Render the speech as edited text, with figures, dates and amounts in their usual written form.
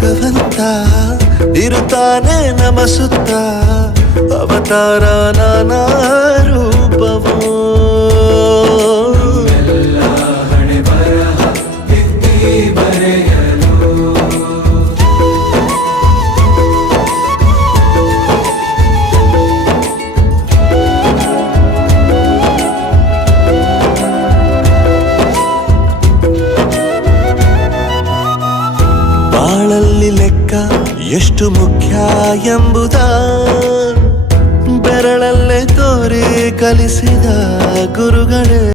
ಭಗವಂತ ಇರುತ್ತಾನೆ ನಮ ಸುತ್ತ ಅವತಾರ ನಾನಾ ರೂಪವೋ ಹಣೆ ಬರಹ ತಿದ್ದಿ ಬರೆಯಲು ಬಾಳಲ್ಲಿ ಲೆಕ್ಕ ಎಷ್ಟು ಮುಖ್ಯ ಎಂಬುದ ಬೆರಳಲ್ಲೇ ತೋರಿ ಕಲಿಸಿದ ಗುರುಗಳೇ